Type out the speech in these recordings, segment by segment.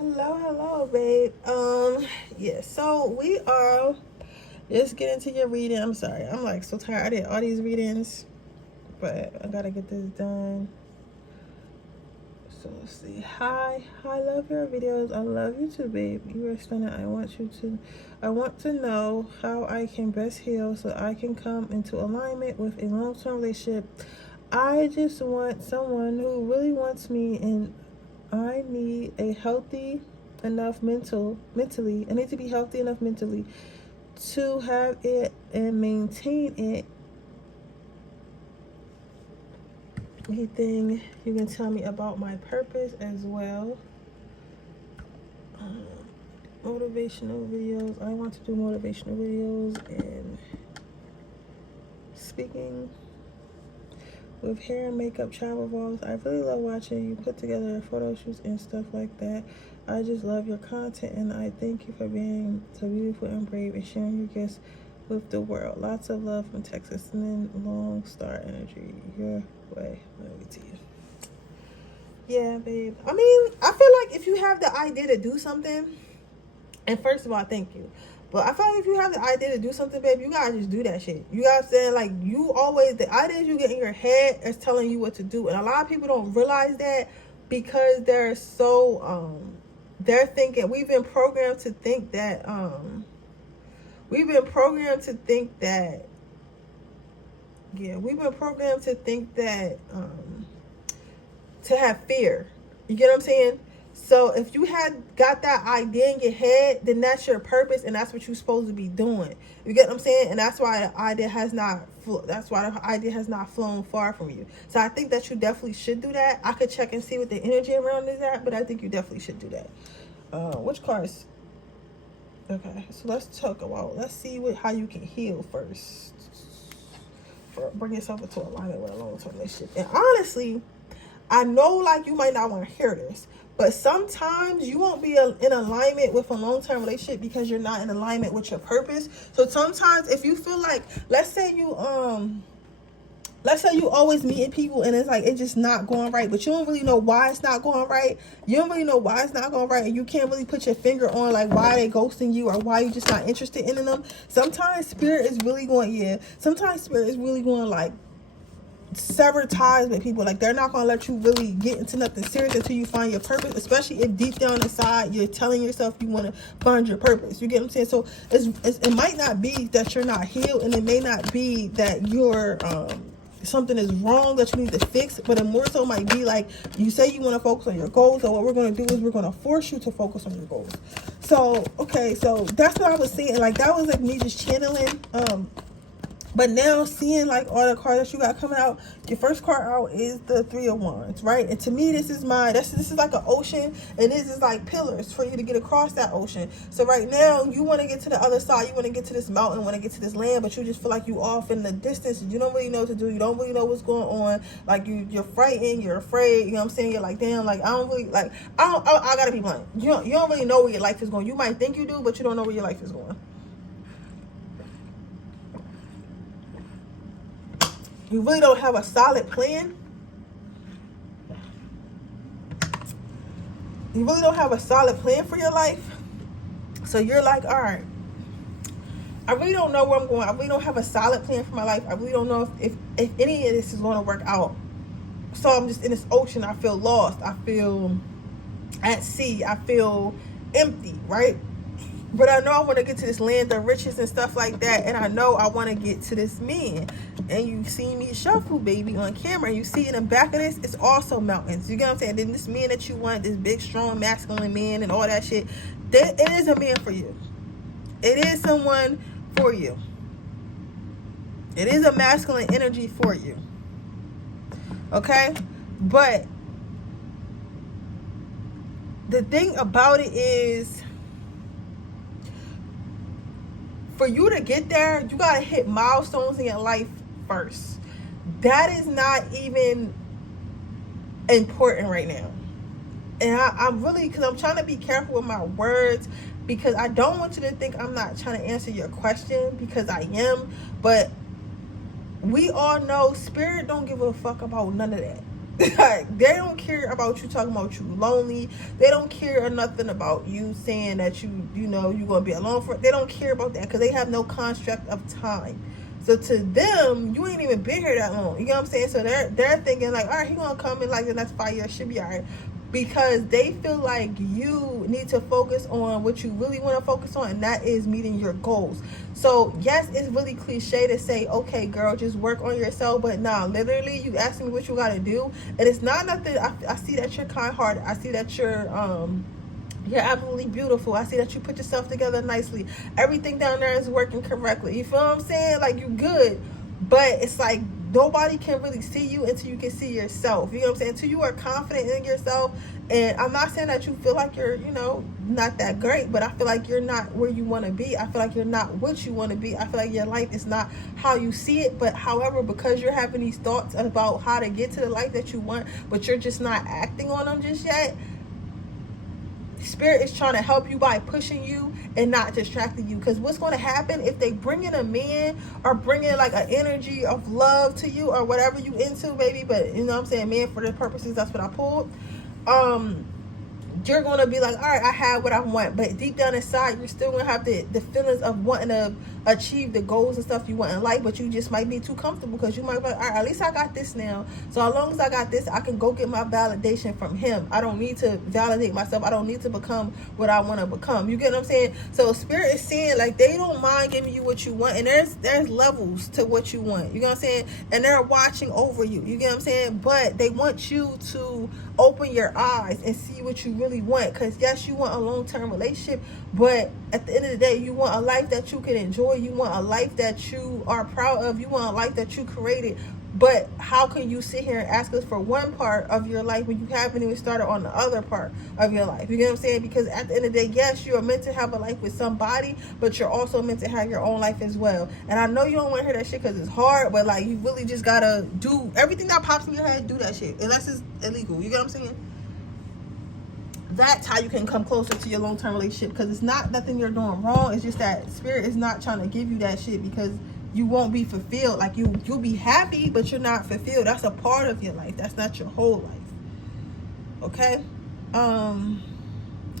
Hello, babe. Yeah, so we are just getting to your reading. I'm sorry, I'm like so tired. I did all these readings, but I gotta get this done. So let's see. Hi, I love your videos. I love you too, babe. You are stunning. I want to know how I can best heal so I can come into alignment with a long-term relationship. I just want someone who really wants me, and I need a healthy enough mentally. I need to be healthy enough mentally to have it and maintain it. Anything you can tell me about my purpose as well. Motivational videos. I want to do motivational videos and speaking with hair and makeup travel vlogs. I really love watching you put together photo shoots and stuff like that. I just love your content, and I thank you for being so beautiful and brave and sharing your gifts with the world. Lots of love from Texas. And then long star energy your way. Let me tell you. Yeah, babe. I mean, I feel like if you have the idea to do something, and first of all, thank you. But I feel like if you have the idea to do something, babe, you gotta just do that shit. You gotta say, like, you always, the ideas you get in your head is telling you what to do. And a lot of people don't realize that because they're so, they're thinking, we've been programmed to think that, to have fear. You get what I'm saying? So if you had got that idea in your head, then that's your purpose, and that's what you're supposed to be doing. You get what I'm saying? And that's why the idea has not flown far from you. So I think that you definitely should do that. I could check and see what the energy around is at, but I think you definitely should do that. Which cards? Okay, so let's see how you can heal first. Bring yourself into alignment with a long-term relationship. And honestly, I know, like, you might not want to hear this, but sometimes you won't be in alignment with a long-term relationship because you're not in alignment with your purpose. So sometimes if you feel like, let's say you always meeting people and it's like it's just not going right, but you don't really know why it's not going right. And you can't really put your finger on like why they ghosting you or why you just not interested in them. Sometimes spirit is really going like sever ties with people. Like, they're not gonna let you really get into nothing serious until you find your purpose, especially if deep down inside you're telling yourself you want to find your purpose. You get what I'm saying? So it might not be that you're not healed, and it may not be that you're something is wrong that you need to fix, but it more so might be like you say you want to focus on your goals, so what we're going to do is we're going to force you to focus on your goals. So okay, so that's what I was saying. Like, that was like me just channeling. But now seeing like all the cards that you got coming out, your first card out is the Three of Wands, right? And to me, this is like an ocean, and this is like pillars for you to get across that ocean. So right now, you want to get to the other side. You want to get to this mountain, want to get to this land, but you just feel like you off in the distance. You don't really know what to do. You don't really know what's going on. Like, you're frightened. You're afraid. You know what I'm saying? You're like, damn. Like, I gotta be blunt. You don't really know where your life is going. You might think you do, but you don't know where your life is going. You really don't have a solid plan. You really don't have a solid plan for your life. So you're like, all right, I really don't know where I'm going. I really don't have a solid plan for my life. I really don't know if any of this is going to work out. So I'm just in this ocean. I feel lost. I feel at sea. I feel empty, right? But I know I want to get to this land of riches and stuff like that. And I know I want to get to this man. And you see me shuffle, baby, on camera. And you see in the back of this, it's also mountains. You get what I'm saying? Then this man that you want, this big, strong, masculine man and all that shit, it is a man for you. It is someone for you. It is a masculine energy for you. Okay? But the thing about it is, for you to get there, you gotta hit milestones in your life first. That is not even important right now. And I'm really, because I'm trying to be careful with my words, because I don't want you to think I'm not trying to answer your question, because I am. But we all know spirit don't give a fuck about none of that. Like, they don't care about you talking about you lonely. They don't care nothing about you saying that you know you're gonna be alone for. They don't care about that because they have no construct of time. So to them, you ain't even been here that long. You know what I'm saying? So they're thinking like, all right, he gonna come in like the next 5 years, should be all right. Because they feel like you need to focus on what you really want to focus on, and that is meeting your goals. So yes, it's really cliche to say, okay girl, just work on yourself, but nah, literally you asking me what you got to do, and it's not nothing. I see that you're kind-hearted. I see that you're absolutely beautiful. I see that you put yourself together nicely. Everything down there is working correctly. You feel what I'm saying? Like, you good. But it's like nobody can really see you until you can see yourself. You know what I'm saying? Until you are confident in yourself. And I'm not saying that you feel like you're, not that great, but I feel like you're not where you want to be. I feel like you're not what you want to be. I feel like your life is not how you see it. But however, because you're having these thoughts about how to get to the life that you want, but you're just not acting on them just yet, Spirit is trying to help you by pushing you and not distracting you. Because what's going to happen if they bring in a man or bring in like an energy of love to you or whatever you into, baby, but you know what I'm saying, man, for the purposes, that's what I pulled. You're going to be like, all right, I have what I want. But deep down inside, you're still going to have the feelings of wanting to achieve the goals and stuff you want in life. But you just might be too comfortable because you might be like, all right, at least I got this now. So as long as I got this, I can go get my validation from him. I don't need to validate myself. I don't need to become what I want to become. You get what I'm saying? So Spirit is saying, like, they don't mind giving you what you want. And there's levels to what you want. You know what I'm saying? And they're watching over you. You get what I'm saying? But they want you to open your eyes and see what you really want. Because yes, you want a long-term relationship, but at the end of the day, you want a life that you can enjoy. You want a life that you are proud of. You want a life that you created. But how can you sit here and ask us for one part of your life when you haven't even started on the other part of your life? You get what I'm saying? Because at the end of the day, yes, you are meant to have a life with somebody, but you're also meant to have your own life as well. And I know you don't want to hear that shit because it's hard, but like, you really just gotta do everything that pops in your head. Do that shit unless it's illegal. You get what I'm saying? That's how you can come closer to your long-term relationship, because it's not nothing you're doing wrong. It's just that Spirit is not trying to give you that shit because you won't be fulfilled. Like, you'll be happy, but you're not fulfilled. That's a part of your life. That's not your whole life. Okay?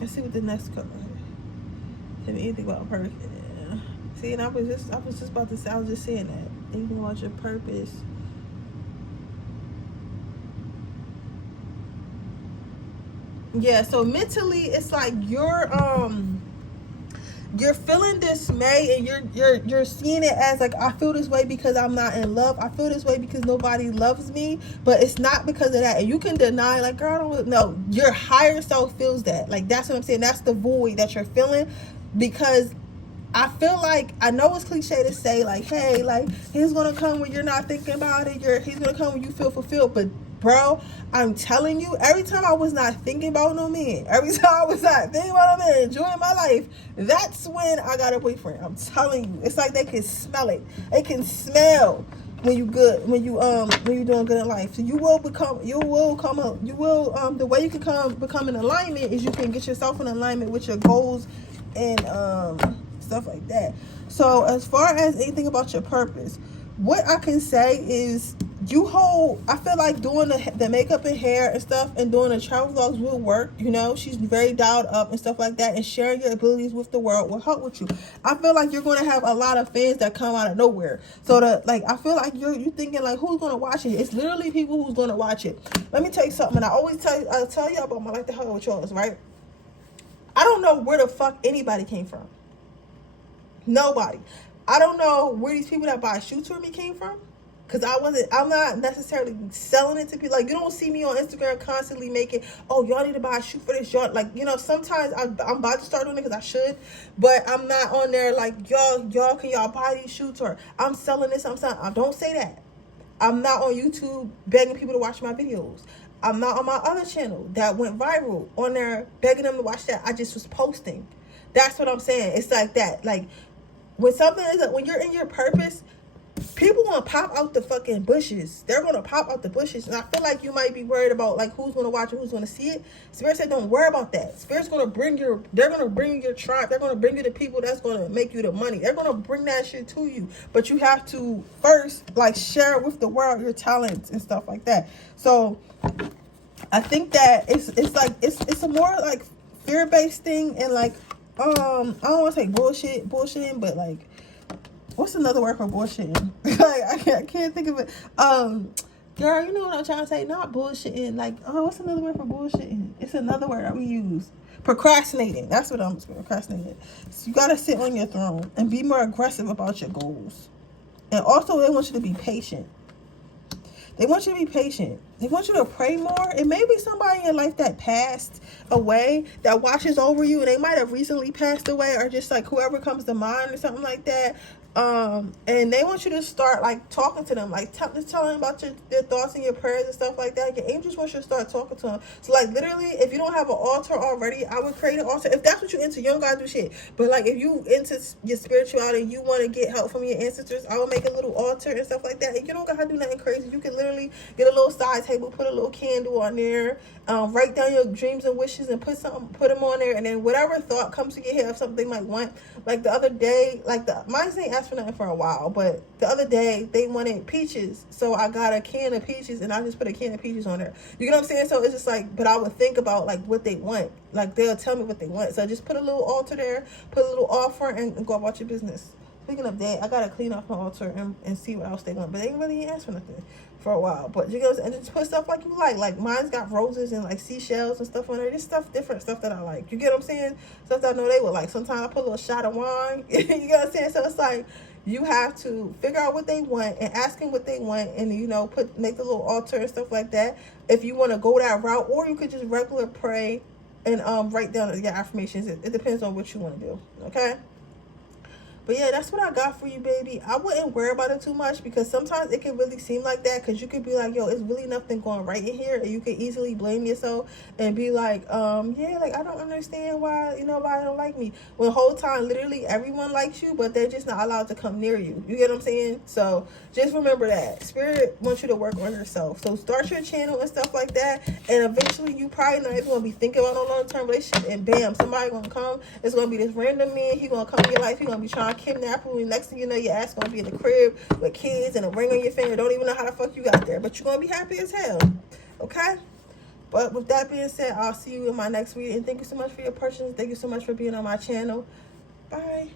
Let's see what the next color is. Tell me anything about purpose. Yeah. See, and I was just about to say, I was just saying that. Anything about your purpose. Yeah, so mentally it's like you're feeling dismay, and you're seeing it as like, I feel this way because I'm not in love. I feel this way because nobody loves me. But it's not because of that. And you can deny, like, girl, I don't know. Your higher self feels that. Like, that's what I'm saying. That's the void that you're feeling. Because I feel like, I know it's cliche to say, like, hey, like, he's gonna come when you're not thinking about it. He's gonna come when you feel fulfilled. But bro, I'm telling you, every time I was not thinking about no man, every time I was not thinking about no man, enjoying my life, that's when I got a boyfriend. I'm telling you, it's like they can smell it. They can smell when you good, when you doing good in life. So the way you can become in alignment is you can get yourself in alignment with your goals and stuff like that. So as far as anything about your purpose, what I can say is, I feel like doing the makeup and hair and stuff and doing the travel vlogs will work. You know, she's very dialed up and stuff like that, and sharing your abilities with the world will help with you. I feel like you're going to have a lot of fans that come out of nowhere. So I feel like you're thinking like, who's going to watch it? It's literally people who's going to watch it. Let me tell you something. And I tell you about my life to hell with yours, right? I don't know where the fuck anybody came from. Nobody. I don't know where these people that buy shoots from me came from. Because I'm not necessarily selling it to people. Like, you don't see me on Instagram constantly making, oh, y'all need to buy a shoe for this. Y'all, like, sometimes I'm about to start doing it because I should. But I'm not on there like, y'all, can y'all buy these shoots? Or I'm selling this, I don't say that. I'm not on YouTube begging people to watch my videos. I'm not on my other channel that went viral on there begging them to watch that. I just was posting. That's what I'm saying. It's like that. Like, when you're in your purpose, People gonna pop out the fucking bushes. They're gonna pop out the bushes. And I feel like you might be worried about like who's gonna watch it, who's gonna see it. Spirit said don't worry about that. Spirit's gonna bring they're gonna bring your tribe. They're gonna bring you the people that's gonna make you the money. They're gonna bring that shit to you. But you have to first like share with the world your talents and stuff like that. So I think that it's a more like fear-based thing, and like I don't want to say bullshitting, but like what's another word for bullshitting? Like I can't think of it. Girl, you know what I'm trying to say? Not bullshitting. Like, oh, what's another word for bullshitting? It's another word that we use. Procrastinating. That's what I'm procrastinating. So you gotta sit on your throne and be more aggressive about your goals. And also, they want you to be patient. They want you to be patient. They want you to pray more. It may be somebody in your life that passed away that watches over you, and they might have recently passed away, or just like whoever comes to mind or something like that. And they want you to start like talking to them, like just telling them about their thoughts and your prayers and stuff like that. Your angels want you to start talking to them. So like literally, if you don't have an altar already, I would create an altar. If that's what you're into, you don't gotta do shit. But like if you into your spirituality and you want to get help from your ancestors, I would make a little altar and stuff like that. And you don't gotta do nothing crazy. You can literally get a little side table, put a little candle on there, write down your dreams and wishes and put them on there, and then whatever thought comes to your head of something they might want. Like the other day, like mine ain't asked for nothing for a while, but the other day they wanted peaches, so I got a can of peaches and I just put a can of peaches on there. You know what I'm saying? So it's just like, but I would think about like what they want, like they'll tell me what they want, so just put a little altar there, put a little offer, and go about your business. Speaking of that, I gotta clean off my altar and see what else they want, but they really ain't asked for nothing for a while. But you know, and just put stuff like you like mine's got roses and like seashells and stuff on there. Just stuff, different stuff that I like. You get what I'm saying? Stuff that I know they would like. Sometimes I put a little shot of wine. You know what I'm saying? So it's like you have to figure out what they want and ask them what they want, and you know, make the little altar and stuff like that. If you want to go that route, or you could just regular pray and write down your affirmations. It depends on what you want to do. Okay. But yeah, that's what I got for you, baby. I wouldn't worry about it too much, because sometimes it can really seem like that, because you could be like, yo, it's really nothing going right in here, and you could easily blame yourself and be like, yeah, like I don't understand why they don't like me. When the whole time, literally everyone likes you, but they're just not allowed to come near you. You get what I'm saying? So just remember that Spirit wants you to work on yourself. So start your channel and stuff like that, and eventually you probably not even gonna be thinking about a long-term relationship, and bam, somebody gonna come. It's gonna be this random man. He gonna come in your life. He gonna be trying to kidnap you. Next thing you know, your ass gonna be in the crib with kids and a ring on your finger. Don't even know how the fuck you got there, but you're gonna be happy as hell. Okay. But with that being said, I'll see you in my next video, and thank you so much for your purchase. Thank you so much for being on my channel. Bye.